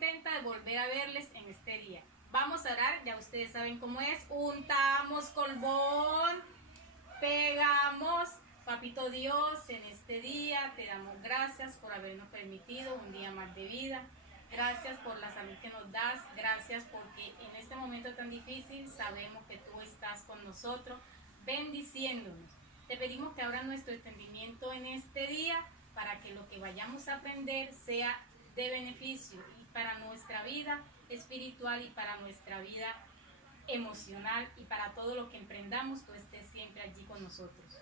contenta de volver a verles en este día. Vamos a orar, ya ustedes saben cómo es. Untamos colbón, pegamos. Papito Dios, en este día te damos gracias por habernos permitido un día más de vida. Gracias por la salud que nos das. Gracias porque en este momento tan difícil sabemos que tú estás con nosotros, bendiciéndonos. Te pedimos que abras nuestro entendimiento en este día para que lo que vayamos a aprender sea de beneficio y para nuestra vida espiritual y para nuestra vida emocional y para todo lo que emprendamos, tú estés siempre allí con nosotros.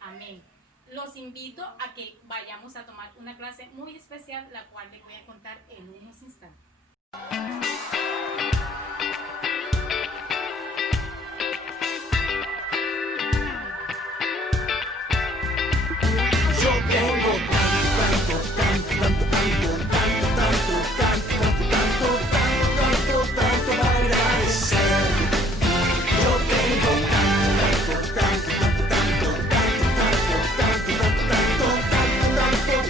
Amén. Los invito a que vayamos a tomar una clase muy especial, la cual les voy a contar en unos instantes. Yo tengo tanto para agradecer. Yo tengo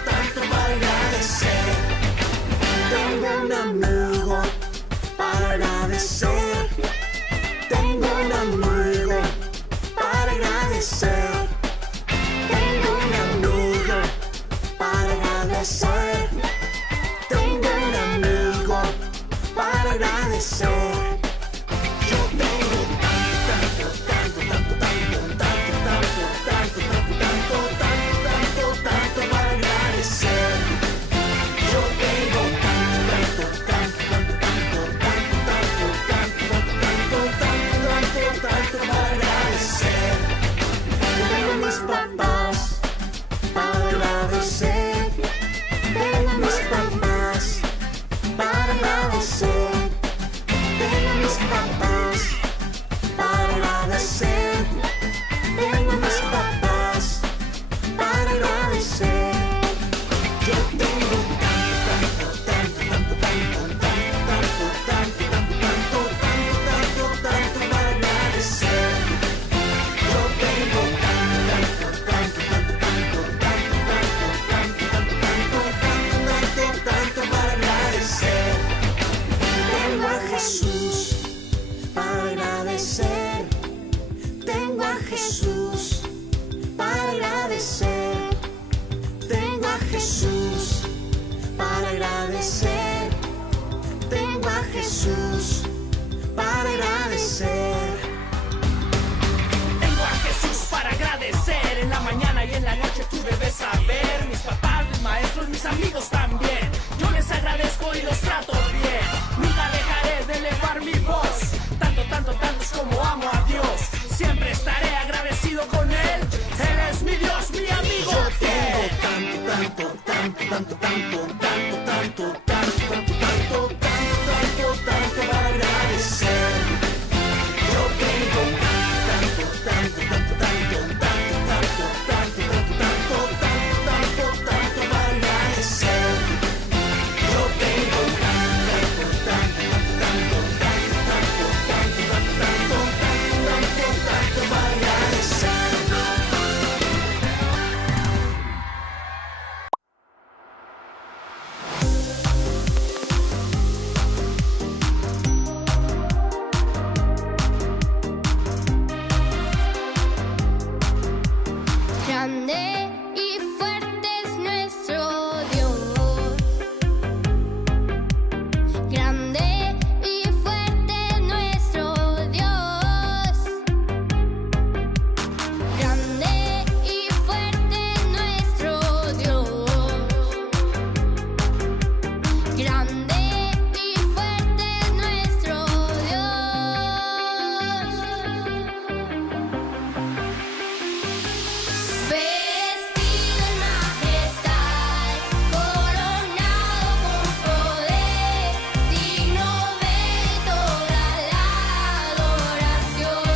tanto para agradecer. Tengo un amigo para agradecer. Tengo un amigo para agradecer. Tengo un amigo para agradecer. Tengo un amigo para agradecer. Yo tengo tanto para agradecer. Yo tengo tanto para agradecer. Tengo mis papás para agradecer. Tengo mis papás para agradecer. Tengo mis papás para agradecer. Tengo mis papás para agradecer. Yo tengo tanto para agradecer. Yo tengo tanto para agradecer. Tengo a Jesús para agradecer. Tengo a Jesús para agradecer. Tengo a Jesús para agradecer. Tengo a Jesús para agradecer. Tengo a Jesús para agradecer. En la mañana y en la noche tú debes saber. Mis papás, mis maestros, mis amigos también. Yo les agradezco y los trato bien. Nunca dejaré de elevar mi voz. Tanto es como amo a Dios. Siempre estaré agradecido con Él. Él es mi Dios, mi amigo. Yo tengo tanto para agradecer. Yo tengo tanto para agradecer. Yo tengo tanto para agradecer. Grande y fuerte es nuestro Dios. Grande y fuerte es nuestro Dios. Grande y fuerte es nuestro Dios. Grande y fuerte es nuestro Dios. Vestido en majestad, coronado con poder, digno de toda la adoración.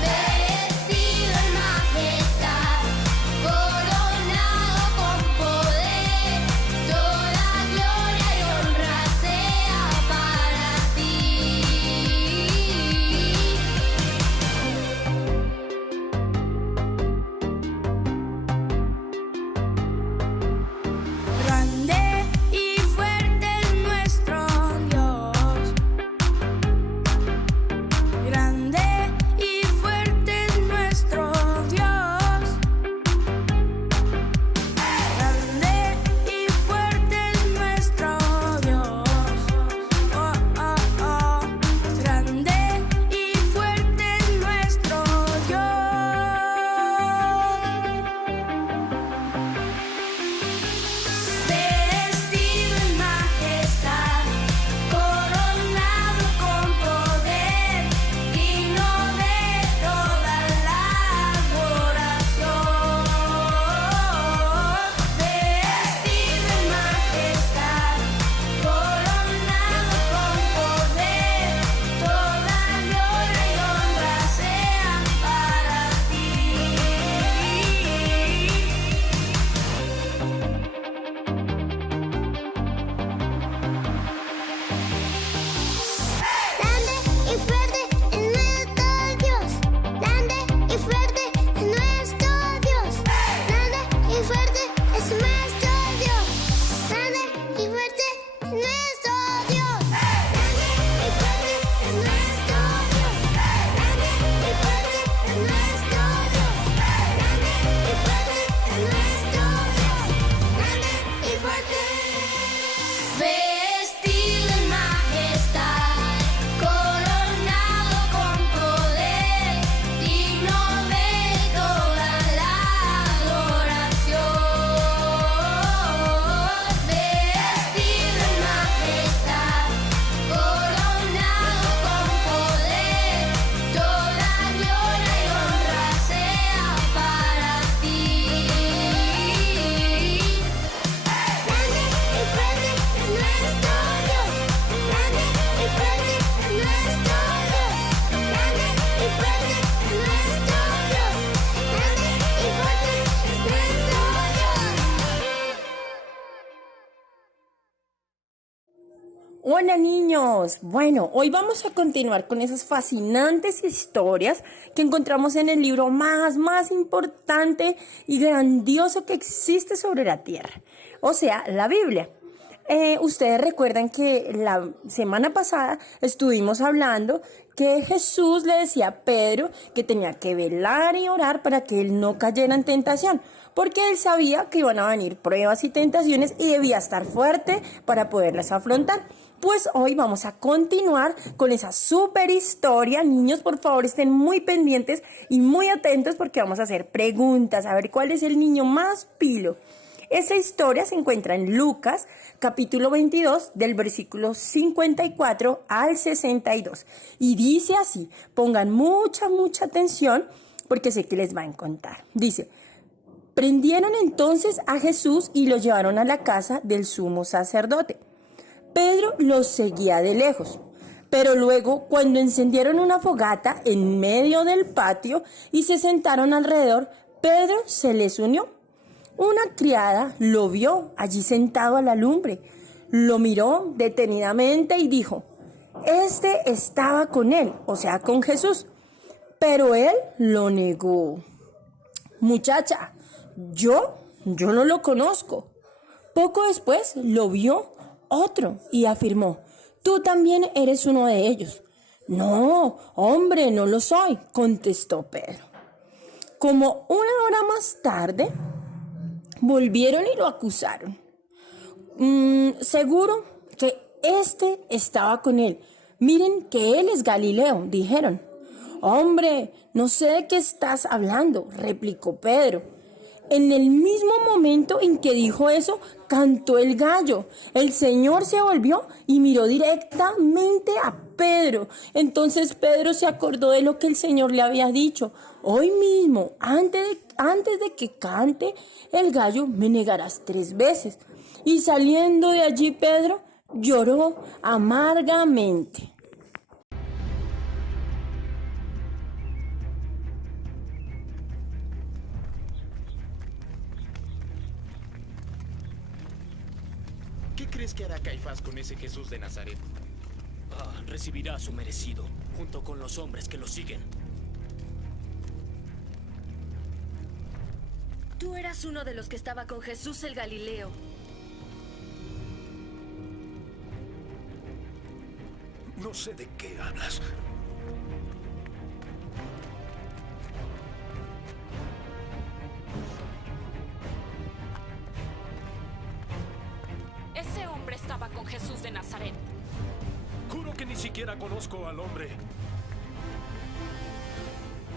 Vestido en majestad, coronado con poder, todo Hola niños, bueno, hoy vamos a continuar con esas fascinantes historias que encontramos en el libro más importante y grandioso que existe sobre la tierra, o sea, la Biblia. Ustedes recuerdan que la semana pasada estuvimos hablando que Jesús le decía a Pedro que tenía que velar y orar para que él no cayera en tentación, porque él sabía que iban a venir pruebas y tentaciones y debía estar fuerte para poderlas afrontar. Pues hoy vamos a continuar con esa super historia. Niños, por favor, estén muy pendientes y muy atentos porque vamos a hacer preguntas, a ver cuál es el niño más pilo. Esa historia se encuentra en Lucas, capítulo 22, del versículo 54 al 62. Y dice así, pongan mucha atención porque sé que les va a encantar. Dice, prendieron entonces a Jesús y lo llevaron a la casa del sumo sacerdote. Pedro los seguía de lejos, pero luego cuando encendieron una fogata en medio del patio y se sentaron alrededor, Pedro se les unió. Una criada lo vio allí sentado a la lumbre, lo miró detenidamente y dijo, este estaba con él, o sea, con Jesús, pero él lo negó. Muchacha, yo no lo conozco. Poco después lo vio otro y afirmó, tú también eres uno de ellos. No, hombre, no lo soy, contestó Pedro. Como una hora más tarde, volvieron y lo acusaron. Seguro que este estaba con él. Miren que él es Galileo, dijeron. Hombre, no sé de qué estás hablando, replicó Pedro. En el mismo momento en que dijo eso, cantó el gallo. El Señor se volvió y miró directamente a Pedro. Entonces Pedro se acordó de lo que el Señor le había dicho. Hoy mismo, antes de que cante el gallo, me negarás 3 veces. Y saliendo de allí, Pedro lloró amargamente. ¿Qué crees que hará Caifás con ese Jesús de Nazaret? Recibirá su merecido, junto con los hombres que lo siguen. Tú eras uno de los que estaba con Jesús el Galileo. No sé de qué hablas. Ese hombre estaba con Jesús de Nazaret. Juro que ni siquiera conozco al hombre.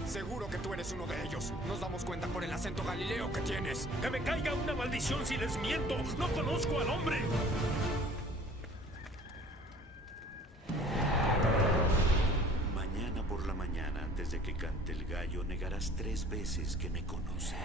Seguro que tú eres uno de ellos. Nos damos cuenta por el acento galileo que tienes. ¡Que me caiga una maldición si les miento! ¡No conozco al hombre! Mañana por la mañana, antes de que cante el gallo, negarás 3 veces que me conoces.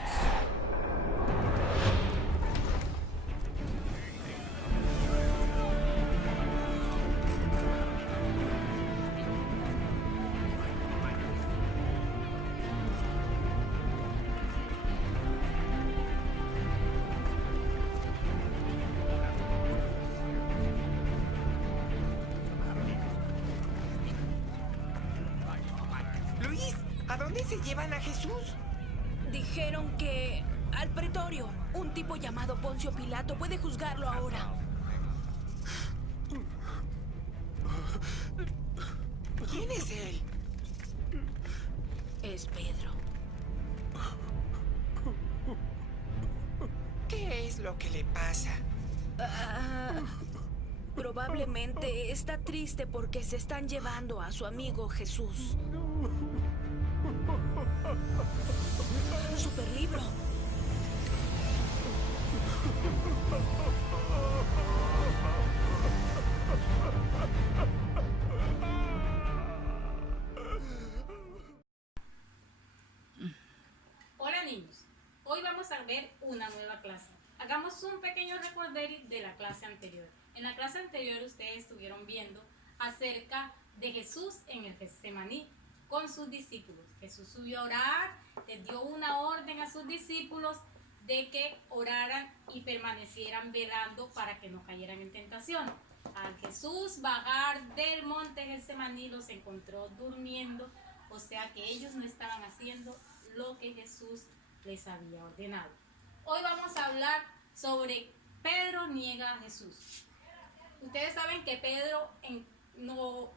Luis, ¿a dónde se llevan a Jesús? Dijeron que al pretorio, un tipo llamado Poncio Pilato puede juzgarlo ahora. ¿Quién es él? Es Pedro. ¿Qué es lo que le pasa? Probablemente está triste porque se están llevando a su amigo Jesús. Superlibro. Hola niños, hoy vamos a ver una nueva clase. Hagamos un pequeño recorderis de la clase anterior. En la clase anterior ustedes estuvieron viendo acerca de Jesús en el Getsemaní con sus discípulos. Jesús subió a orar, les dio una orden a sus discípulos de que oraran y permanecieran velando para que no cayeran en tentación. Al Jesús bajar del monte Getsemaní los encontró durmiendo, o sea que ellos no estaban haciendo lo que Jesús les había ordenado. Hoy vamos a hablar sobre Pedro niega a Jesús. Ustedes saben que Pedro,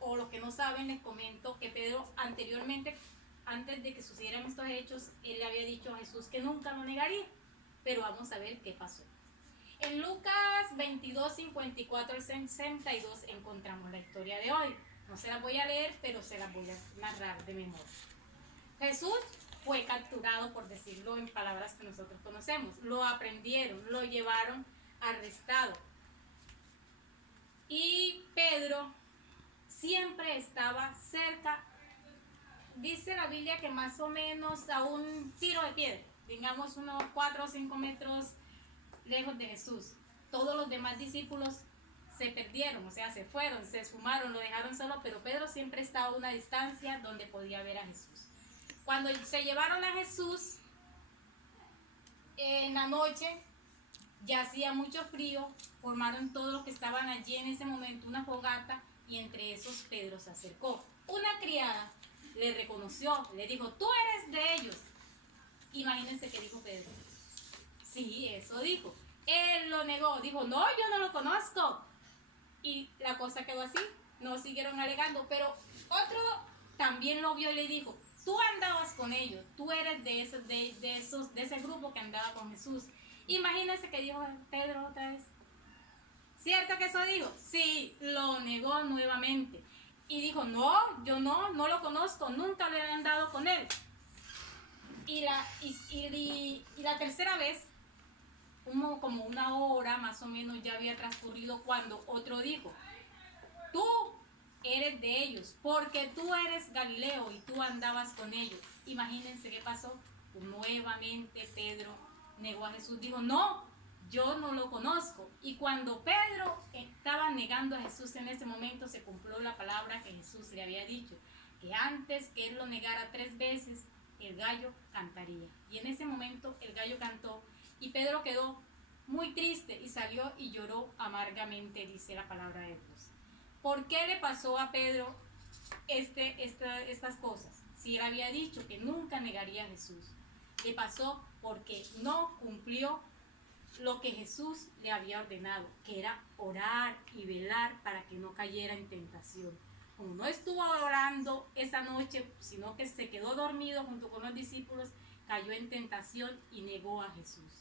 o los que no saben, les comento que Pedro anteriormente, antes de que sucedieran estos hechos, él le había dicho a Jesús que nunca lo negaría. Pero vamos a ver qué pasó. En Lucas 22, 54 al 62 encontramos la historia de hoy. No se las voy a leer, pero se las voy a narrar de memoria. Jesús fue capturado, por decirlo en palabras que nosotros conocemos. Lo aprendieron, lo llevaron arrestado. Y Pedro siempre estaba cerca. Dice la Biblia que más o menos a un tiro de piedra, digamos unos 4 o 5 metros lejos de Jesús. Todos los demás discípulos se perdieron, o sea, se fueron, se esfumaron, lo dejaron solo, pero Pedro siempre estaba a una distancia donde podía ver a Jesús. Cuando se llevaron a Jesús, en la noche, ya hacía mucho frío, formaron todos los que estaban allí en ese momento una fogata, y entre esos Pedro se acercó. Una criada le reconoció, le dijo, tú eres de ellos. Imagínense qué dijo Pedro. Sí, eso dijo. Él lo negó, dijo, no, yo no lo conozco. Y la cosa quedó así, no siguieron alegando, pero otro también lo vio y le dijo, tú andabas con ellos, tú eres de ese grupo que andaba con Jesús. Imagínense que dijo Pedro otra vez. ¿Cierto que eso dijo? Sí, lo negó nuevamente. Y dijo, no, yo no lo conozco, nunca le he andado con él. Y la tercera vez, como una hora más o menos ya había transcurrido cuando otro dijo, tú eres de ellos, porque tú eres Galileo y tú andabas con ellos. Imagínense qué pasó. Nuevamente Pedro negó a Jesús, dijo, no, yo no lo conozco. Y cuando Pedro estaba negando a Jesús en ese momento, se cumplió la palabra que Jesús le había dicho, que antes que él lo negara 3 veces, el gallo cantaría. Y en ese momento el gallo cantó y Pedro quedó muy triste y salió y lloró amargamente, dice la palabra de Dios. ¿Por qué le pasó a Pedro estas cosas? Si él había dicho que nunca negaría a Jesús. Le pasó porque no cumplió lo que Jesús le había ordenado, que era orar y velar para que no cayera en tentación. Como no estuvo orando esa noche, sino que se quedó dormido junto con los discípulos, cayó en tentación y negó a Jesús.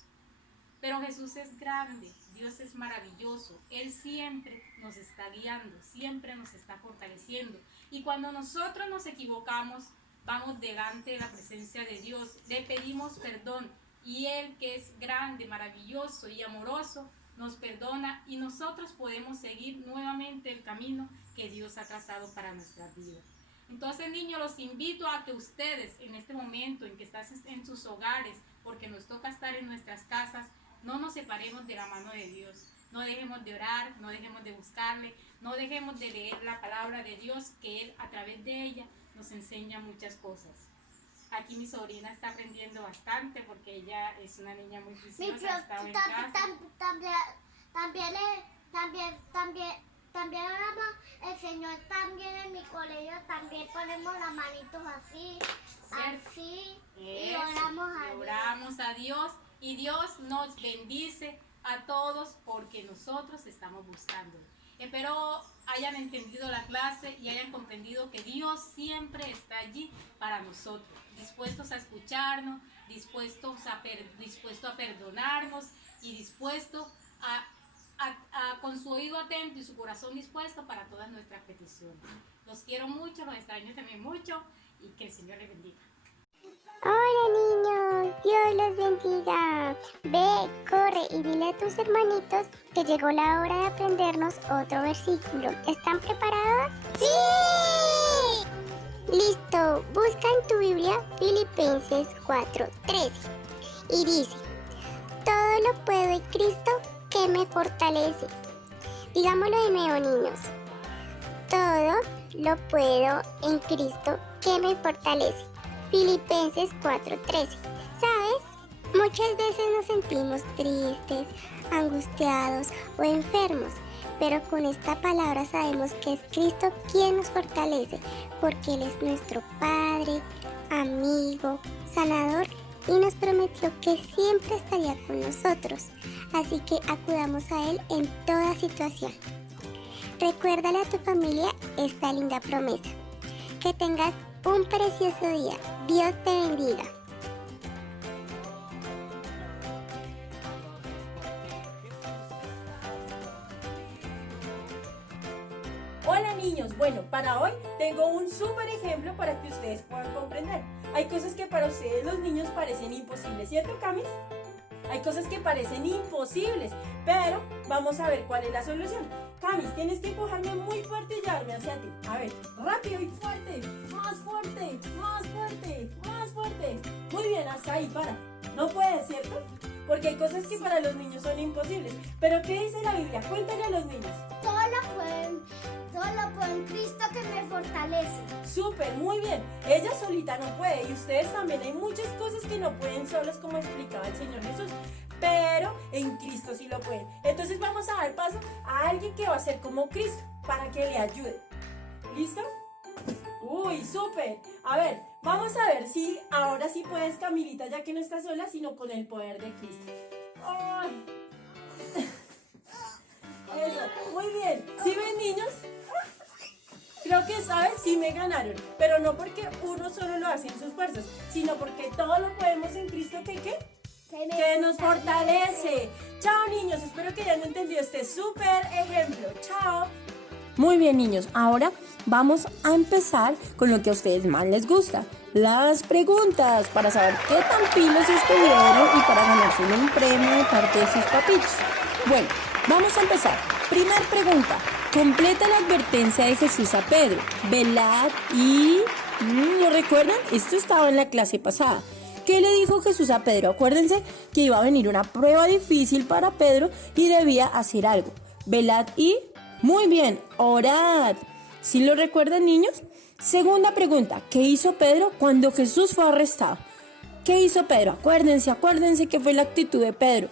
Pero Jesús es grande, Dios es maravilloso, Él siempre nos está guiando, siempre nos está fortaleciendo. Y cuando nosotros nos equivocamos, vamos delante de la presencia de Dios, le pedimos perdón, y Él, que es grande, maravilloso y amoroso, nos perdona y nosotros podemos seguir nuevamente el camino que Dios ha trazado para nuestras vidas. Entonces, niños, los invito a que ustedes en este momento en que estás en sus hogares, porque nos toca estar en nuestras casas, no nos separemos de la mano de Dios. No dejemos de orar, no dejemos de buscarle, no dejemos de leer la palabra de Dios, que Él a través de ella nos enseña muchas cosas. Aquí mi sobrina está aprendiendo bastante porque ella es una niña muy juiciosa, ha estado en clase. También oramos, el Señor también en mi colegio también ponemos las manitos así, ¿cierto? Así, y Eso, oramos a Dios y Dios nos bendice a todos porque nosotros estamos buscando. Espero hayan entendido la clase y hayan comprendido que Dios siempre está allí para nosotros, dispuestos a escucharnos, dispuesto a perdonarnos y dispuesto a con su oído atento y su corazón dispuesto para todas nuestras peticiones. Los quiero mucho, los extraño también mucho y que el Señor les bendiga. Hola niños, Dios los bendiga. Ve, corre y dile a tus hermanitos que llegó la hora de aprendernos otro versículo. ¿Están preparados? ¡Sí! Listo, busca en tu Biblia Filipenses 4:13 y dice: todo lo puedo en Cristo que me fortalece. Digámoslo de nuevo, niños. Todo lo puedo en Cristo que me fortalece. Filipenses 4:13. ¿Sabes? Muchas veces nos sentimos tristes, angustiados o enfermos, pero con esta palabra sabemos que es Cristo quien nos fortalece, porque Él es nuestro Padre, amigo, sanador y nos prometió que siempre estaría con nosotros. Así que acudamos a Él en toda situación. Recuérdale a tu familia esta linda promesa. Que tengas un precioso día. Dios te bendiga. Hola niños, bueno, para hoy tengo un súper ejemplo para que ustedes puedan comprender. Hay cosas que para ustedes los niños parecen imposibles, ¿cierto, Camis? Hay cosas que parecen imposibles, pero vamos a ver cuál es la solución. Camis, tienes que empujarme muy fuerte y llevarme hacia ti. A ver, rápido y fuerte, más fuerte, más fuerte, más fuerte. Muy bien, hasta ahí, para. No puedes, ¿cierto? Porque hay cosas que para los niños son imposibles. Pero ¿qué dice la Biblia? Cuéntale a los niños. Todo lo puedo en Cristo que me fortalece. Súper, muy bien. Ella solita no puede y ustedes también. Hay muchas cosas que no pueden solos, como explicaba el Señor Jesús, pero en Cristo sí lo pueden. Entonces vamos a dar paso a alguien que va a ser como Cristo para que le ayude. ¿Listo? Uy, súper. A ver, vamos a ver si ahora sí puedes, Camilita, ya que no estás sola, sino con el poder de Cristo. ¡Ay! Eso, muy bien. ¿Sí ven, niños? Creo que, ¿sabes? Sí me ganaron. Pero no porque uno solo lo hace en sus fuerzas, sino porque todo lo podemos en Cristo que que nos fortalece. Chao, niños. Espero que hayan entendido este súper ejemplo. Chao. Muy bien, niños. Ahora vamos a empezar con lo que a ustedes más les gusta. Las preguntas para saber qué tan pilos estuvieron y para ganarse un premio de parte de sus papitos. Bueno, vamos a empezar. Primer pregunta. Completa la advertencia de Jesús a Pedro. Velad y... ¿lo recuerdan? Esto estaba en la clase pasada. ¿Qué le dijo Jesús a Pedro? Acuérdense que iba a venir una prueba difícil para Pedro y debía hacer algo. Velad y... Muy bien, orad. ¿Sí lo recuerdan, niños? Segunda pregunta. ¿Qué hizo Pedro cuando Jesús fue arrestado? ¿Qué hizo Pedro? Acuérdense que fue la actitud de Pedro.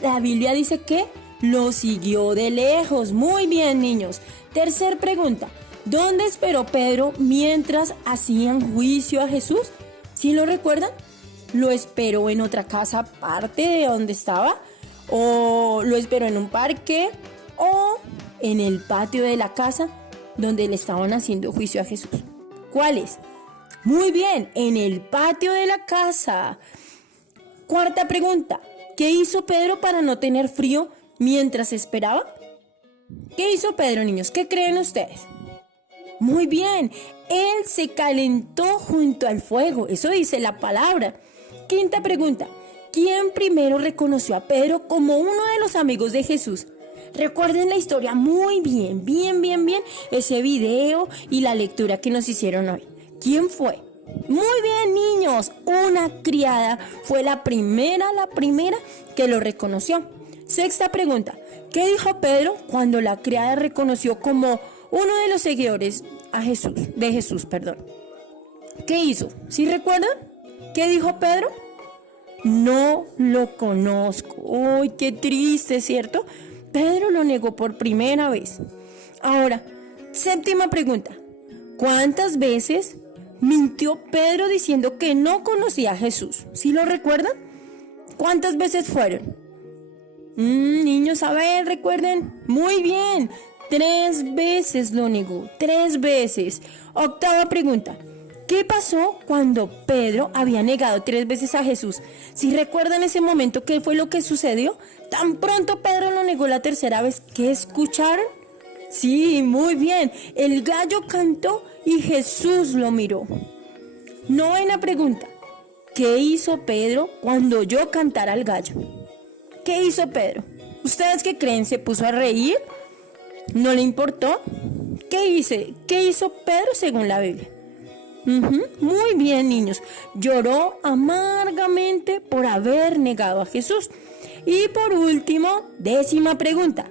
La Biblia dice que lo siguió de lejos. Muy bien, niños. Tercer pregunta. ¿Dónde esperó Pedro mientras hacían juicio a Jesús? ¿Sí lo recuerdan? ¿Lo esperó en otra casa aparte de donde estaba? ¿O lo esperó en un parque? ¿O en el patio de la casa donde le estaban haciendo juicio a Jesús? ¿Cuál es? Muy bien, en el patio de la casa. Cuarta pregunta. ¿Qué hizo Pedro para no tener frío mientras esperaba? ¿Qué hizo Pedro, niños? ¿Qué creen ustedes? Muy bien, él se calentó junto al fuego. Eso dice la palabra. Quinta pregunta. ¿Quién primero reconoció a Pedro como uno de los amigos de Jesús? Recuerden la historia muy bien, ese video y la lectura que nos hicieron hoy. ¿Quién fue? Muy bien, niños, una criada fue la primera que lo reconoció. Sexta pregunta, ¿qué dijo Pedro cuando la criada reconoció como uno de los seguidores de Jesús? ¿Qué hizo? ¿Sí recuerdan? ¿Qué dijo Pedro? No lo conozco. Uy, qué triste, ¿cierto? Pedro lo negó por primera vez. Ahora, séptima pregunta. ¿Cuántas veces mintió Pedro diciendo que no conocía a Jesús? ¿Sí lo recuerdan? ¿Cuántas veces fueron? Niños, a ver, recuerden. Muy bien. 3 veces lo negó. 3 veces. Octava pregunta. ¿Qué pasó cuando Pedro había negado 3 veces a Jesús? ¿Sí recuerdan ese momento qué fue lo que sucedió? Tan pronto Pedro lo negó la tercera vez, ¿qué escucharon? Sí, muy bien. El gallo cantó y Jesús lo miró. Novena pregunta. ¿Qué hizo Pedro cuando oyó cantar al gallo? ¿Qué hizo Pedro? ¿Ustedes qué creen? ¿Se puso a reír? ¿No le importó? ¿Qué hizo Pedro según la Biblia? Muy bien, niños. Lloró amargamente por haber negado a Jesús. Y por último, 10ª pregunta.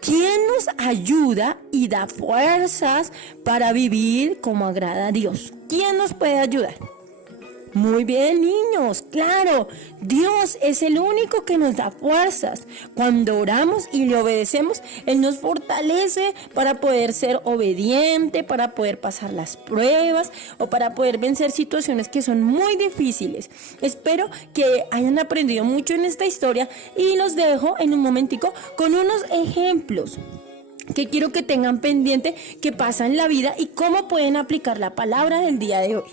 ¿Quién nos ayuda y da fuerzas para vivir como agrada a Dios? ¿Quién nos puede ayudar? Muy bien, niños, claro, Dios es el único que nos da fuerzas. Cuando oramos y le obedecemos, Él nos fortalece para poder ser obediente, para poder pasar las pruebas o para poder vencer situaciones que son muy difíciles. Espero que hayan aprendido mucho en esta historia y los dejo en un momentico con unos ejemplos que quiero que tengan pendiente que pasa en la vida y cómo pueden aplicar la palabra del día de hoy.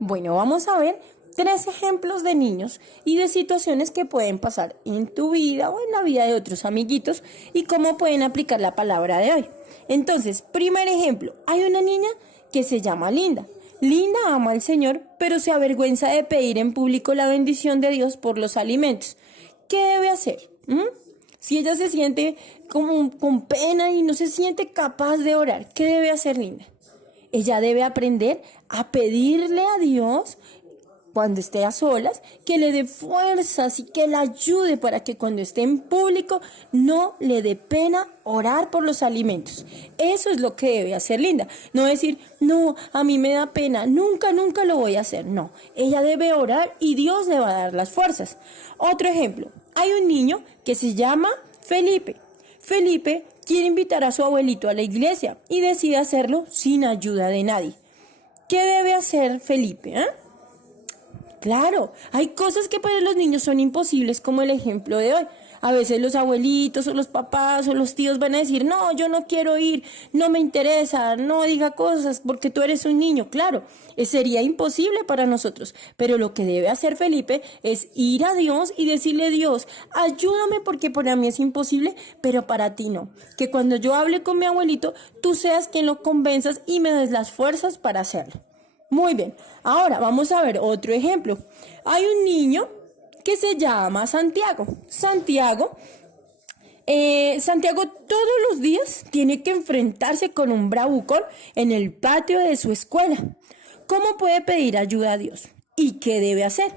Bueno, vamos a ver 3 ejemplos de niños y de situaciones que pueden pasar en tu vida o en la vida de otros amiguitos y cómo pueden aplicar la palabra de hoy. Entonces, primer ejemplo, hay una niña que se llama Linda. Linda ama al Señor, pero se avergüenza de pedir en público la bendición de Dios por los alimentos. ¿Qué debe hacer? Si ella se siente como con pena y no se siente capaz de orar, ¿qué debe hacer Linda? Ella debe aprender a pedirle a Dios cuando esté a solas, que le dé fuerzas y que la ayude para que cuando esté en público no le dé pena orar por los alimentos. Eso es lo que debe hacer Linda. No decir, no, a mí me da pena, nunca lo voy a hacer. No, ella debe orar y Dios le va a dar las fuerzas. Otro ejemplo, hay un niño que se llama Felipe. Felipe quiere invitar a su abuelito a la iglesia y decide hacerlo sin ayuda de nadie. ¿Qué debe hacer Felipe? Claro, hay cosas que para los niños son imposibles, como el ejemplo de hoy. A veces los abuelitos o los papás o los tíos van a decir, no, yo no quiero ir, no me interesa, no diga cosas porque tú eres un niño. Claro, sería imposible para nosotros, pero lo que debe hacer Felipe es ir a Dios y decirle, Dios, ayúdame porque para mí es imposible, pero para ti no. Que cuando yo hable con mi abuelito, tú seas quien lo convenzas y me des las fuerzas para hacerlo. Muy bien, ahora vamos a ver otro ejemplo. Hay un niño que se llama Santiago. Santiago todos los días tiene que enfrentarse con un bravucón en el patio de su escuela. ¿Cómo puede pedir ayuda a Dios? ¿Y qué debe hacer?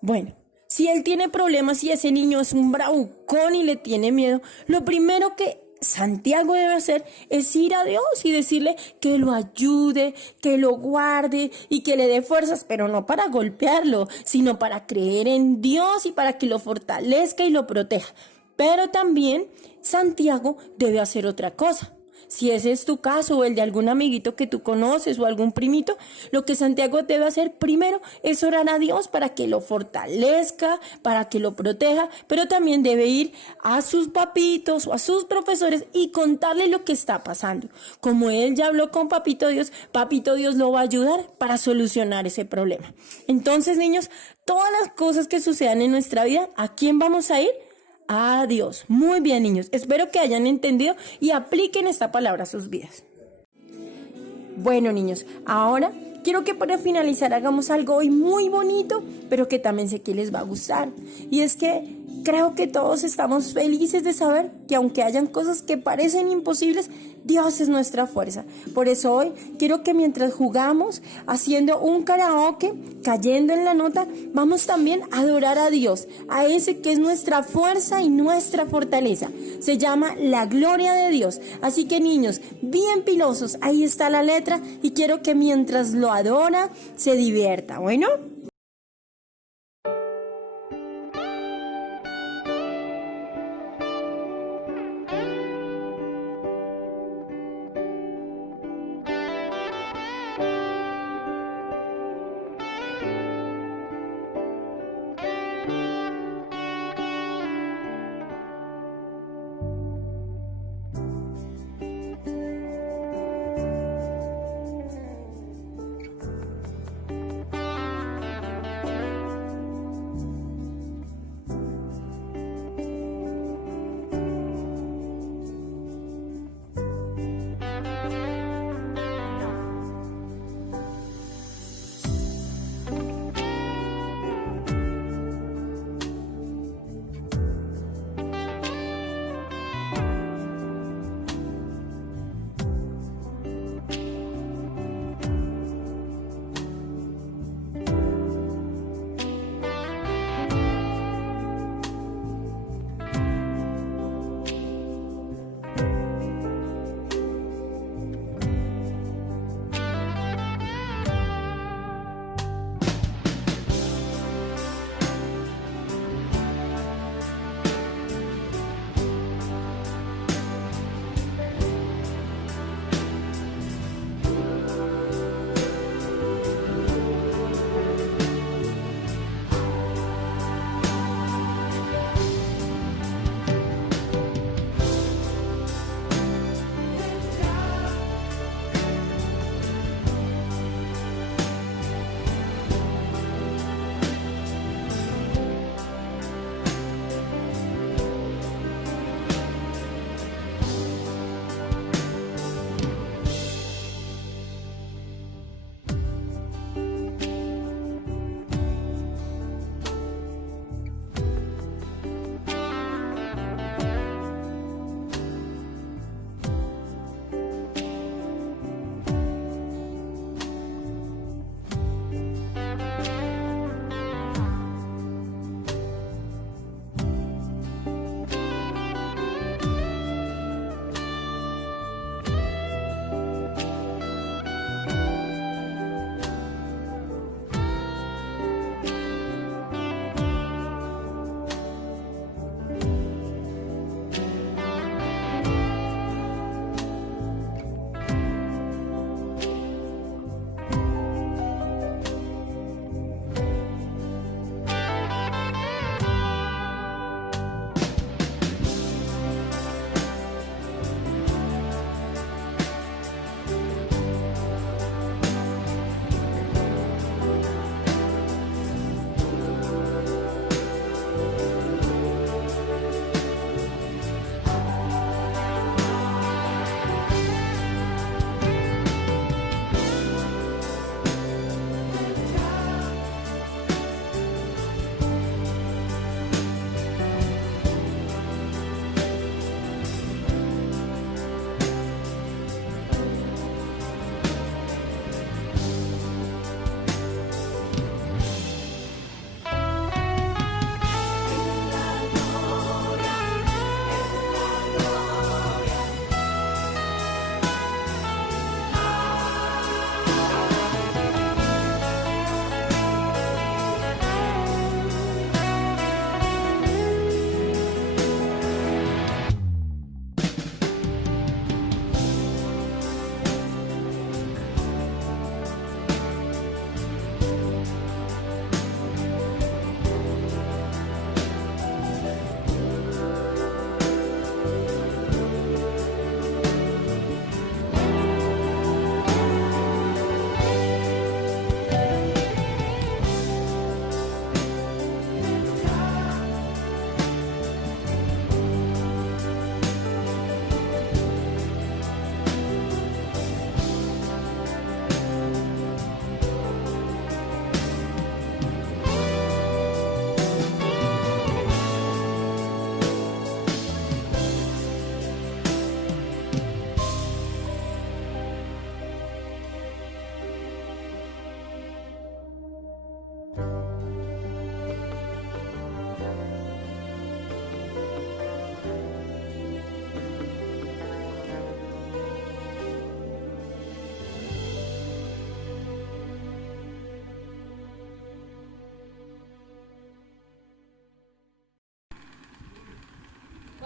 Bueno, si él tiene problemas y ese niño es un bravucón y le tiene miedo, lo primero que Santiago debe hacer es ir a Dios y decirle que lo ayude, que lo guarde y que le dé fuerzas, pero no para golpearlo, sino para creer en Dios y para que lo fortalezca y lo proteja. Pero también Santiago debe hacer otra cosa. Si ese es tu caso o el de algún amiguito que tú conoces o algún primito, lo que Santiago debe hacer primero es orar a Dios para que lo fortalezca, para que lo proteja, pero también debe ir a sus papitos o a sus profesores y contarle lo que está pasando. Como él ya habló con Papito Dios lo va a ayudar para solucionar ese problema. Entonces, niños, todas las cosas que sucedan en nuestra vida, ¿a quién vamos a ir? A Dios. Muy bien, niños. Espero que hayan entendido y apliquen esta palabra a sus vidas. Bueno, niños, ahora quiero que para finalizar hagamos algo hoy muy bonito, pero que también sé que les va a gustar. Y es que creo que todos estamos felices de saber que aunque hayan cosas que parecen imposibles, Dios es nuestra fuerza. Por eso hoy quiero que mientras jugamos, haciendo un karaoke, cayendo en la nota, vamos también a adorar a Dios, a ese que es nuestra fuerza y nuestra fortaleza. Se llama la gloria de Dios. Así que niños, bien pilosos, ahí está la letra y quiero que mientras lo adora, se divierta. ¿Bueno?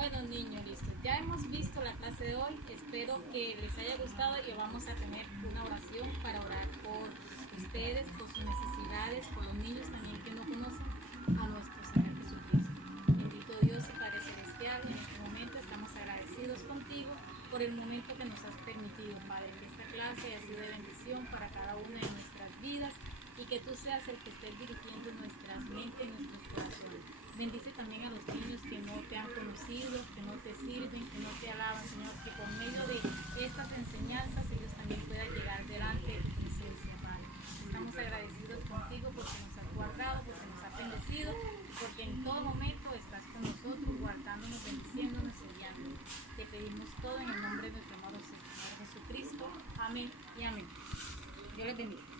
Bueno, niños, listo. Ya hemos visto la clase de hoy. Espero que les haya gustado y vamos a tener una oración para orar por ustedes, por sus necesidades, por los niños también que no conocen a nuestro Señor Jesucristo. Bendito Dios y Padre Celestial, en este momento estamos agradecidos contigo por el momento que nos has permitido, Padre, que esta clase haya sido de bendición para cada una de nuestras vidas y que tú seas el que estés dirigiendo nuestras mentes y nuestros corazones. Bendice también a los niños que no te han conocido, que no te sirven, que no te alaban, Señor, que por medio de estas enseñanzas ellos también puedan llegar delante de tu presencia, Padre. Estamos agradecidos contigo porque nos has guardado, porque nos has bendecido, porque en todo momento estás con nosotros, guardándonos, bendiciéndonos y guiándonos. Te pedimos todo en el nombre de nuestro amado Señor Jesucristo. Amén y amén. Dios les bendiga.